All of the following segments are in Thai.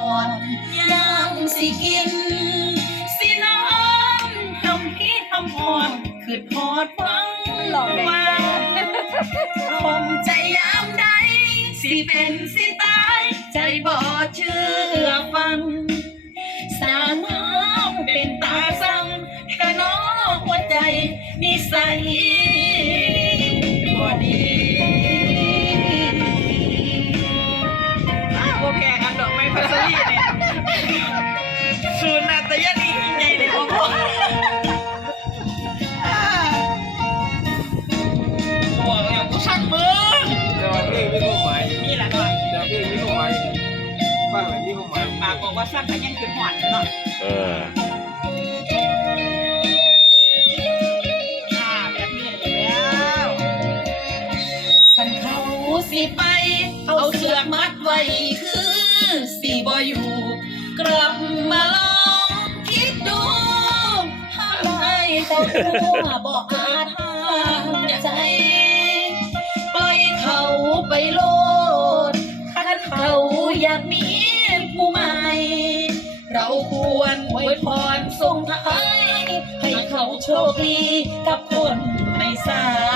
อ่อนยังสิกิน สิน้ำทำพี่ทำพรคือทอดฟังหลอกเด็กว่าคมใจยามใด สิเป็นสิตาย ใจบ่เชื่อฟัง สามารถเป็นตาสั่งกะน้อหัวใจนิสัยบ่ดี ฟังแล้วมีความหมายปากบอกว่าสร้างกันยังคือหอนเนาะเอออ่าแบบนี้แล้วคันเขาสิไป เอาเสือกมัดไว้คือสิบ่อยู่ กลับมาลองคิดดูหาให้เขาทั่วบอกอาจห้ามใจ ปล่อยเขาไปโลดคันเขาอยากมี เราควรอวยพรส่งท้ายให้เขาโชคดีกับคนไม่สาย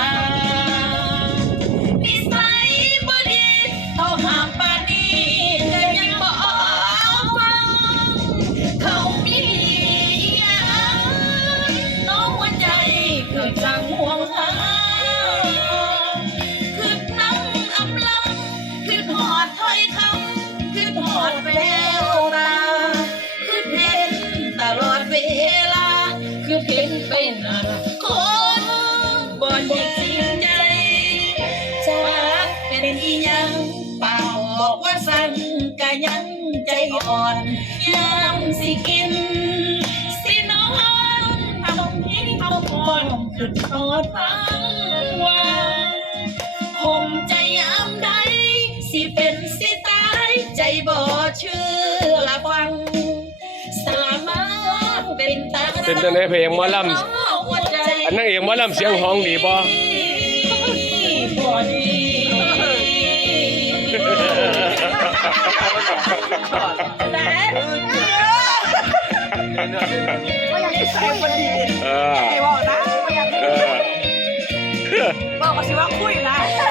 เป็นคนบนจริงใจจากเป็นอีหยังปากบอกว่าสั่นกะยังใจอ่อนยามสิกิน สินอนทำให้เขาพอนขึ้นทอดฟังว่าผมใจยามใดสิเป็นสิต เป็นตาเป็นจังได๋เพลงหมอลำหัวใจอันนางเอกหมอลำเสียงห้องดีบ่บ่ดีแต่ก็ยังไม่ใช่คนดีเออไอ้บอกนะเออบอกกับสิว่าคุยนะบอกกับสิว่า